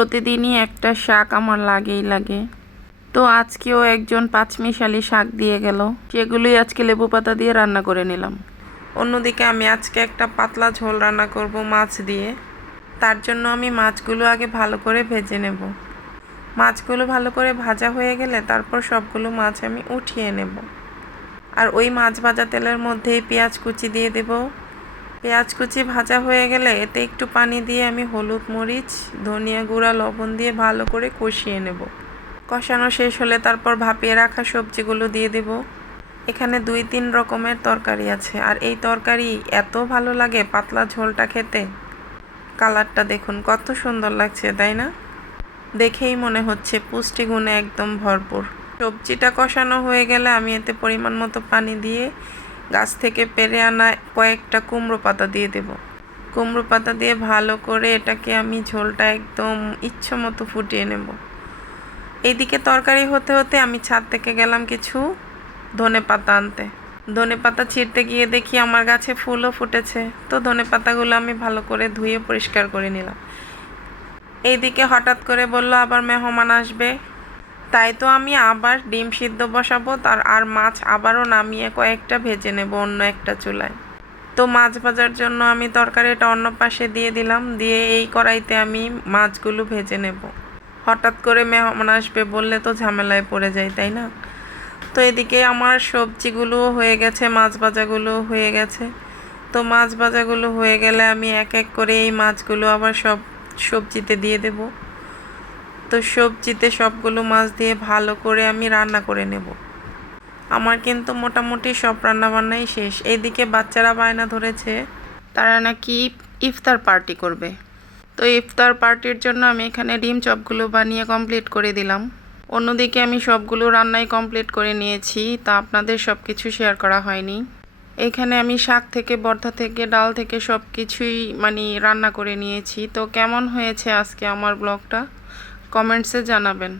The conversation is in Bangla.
প্রতিদিনই একটা শাক আমার লাগেই লাগে। তো আজকেও একজন পাঁচমিশালি শাক দিয়ে গেল, সেগুলোই আজকে লেবু পাতা দিয়ে রান্না করে নিলাম। অন্যদিকে আমি আজকে একটা পাতলা ঝোল রান্না করব মাছ দিয়ে। তার জন্য আমি মাছগুলো আগে ভালো করে ভেজে নেব। মাছগুলো ভালো করে ভাজা হয়ে গেলে তারপর সবগুলো মাছ আমি উঠিয়ে নেব। আর ওই মাছ ভাজা তেলের মধ্যেই পেঁয়াজ কুচি দিয়ে দেব। পেঁয়াজ কুচি ভাজা হয়ে গেলে এতে একটু পানি দিয়ে আমি হলুদ, মরিচ, ধনিয়া গুঁড়া, লবণ দিয়ে ভালো করে কষিয়ে নেব। কষানো শেষ হলে তারপর ভাপিয়ে রাখা সবজিগুলো দিয়ে দেব। এখানে 2-3 রকমের তরকারি আছে, আর এই তরকারি এত ভালো লাগে পাতলা ঝোলটা খেতে। কালারটা দেখুন কত সুন্দর লাগছে, তাই না? দেখেই মনে হচ্ছে পুষ্টিগুণে একদম ভরপুর। সবজিটা কষানো হয়ে গেলে আমি এতে পরিমাণ মতো পানি দিয়ে গাছ থেকে পেড়ে আনা কয়েকটা কুমড়ো পাতা দিয়ে দেব। কুমড়ো পাতা দিয়ে ভালো করে এটাকে আমি ঝোলটা একদম ইচ্ছে মতো ফুটিয়ে নেব। এইদিকে তরকারি হতে হতে আমি ছাদ থেকে গেলাম কিছু ধনেপাতা আনতে। ধনেপাতা ছিঁড়তে গিয়ে দেখি আমার গাছে ফুলও ফুটেছে, তো ধনেপাতাগুলো আমি ভালো করে ধুয়ে পরিষ্কার করে নিলাম। এইদিকে হঠাৎ করে বলল আবার মেহমান আসবে, তাই তো আমি আবার ডিম সিদ্ধ বসাবো, আর মাছ আবারও নামিয়ে কয়েকটা ভেজে নেব অন্য একটা চুলায়। তো মাছ ভাজার জন্য আমি তরকারিটা অন্য পাশে দিয়ে দিলাম, দিয়ে এই কড়াইতে আমি মাছগুলো ভেজে নেব। হঠাৎ করে মেহমান আসবে বললে তো ঝামেলায় পড়ে যায়, তাই না? তো এদিকে আমার সবজিগুলো হয়ে গেছে, মাছ ভাজাগুলো হয়ে গেছে। তো মাছ ভাজাগুলো হয়ে গেলে আমি এক এক করে এই মাছগুলো আবার সব সবজিতে দিয়ে দেব। তো সবজিতে সবগুলো মাছ দিয়ে ভালো করে আমি রান্না করে নেব। আমার কিন্তু মোটামুটি সব রান্নাবান্নাই শেষ। এইদিকে বাচ্চারা বায়না ধরেছে তারা নাকি ইফতার পার্টি করবে। তো ইফতার পার্টির জন্য আমি এখানে ডিম চপগুলো বানিয়ে কমপ্লিট করে দিলাম। অন্যদিকে আমি সবগুলো রান্নাই কমপ্লিট করে নিয়েছি, তা আপনাদের সব কিছু শেয়ার করা হয়নি। এখানে আমি শাক থেকে, ভর্তা থেকে, ডাল থেকে সব কিছুই রান্না করে নিয়েছি। তো কেমন হয়েছে আজকে আমার ব্লগটা কমেন্টসে জানাবেন।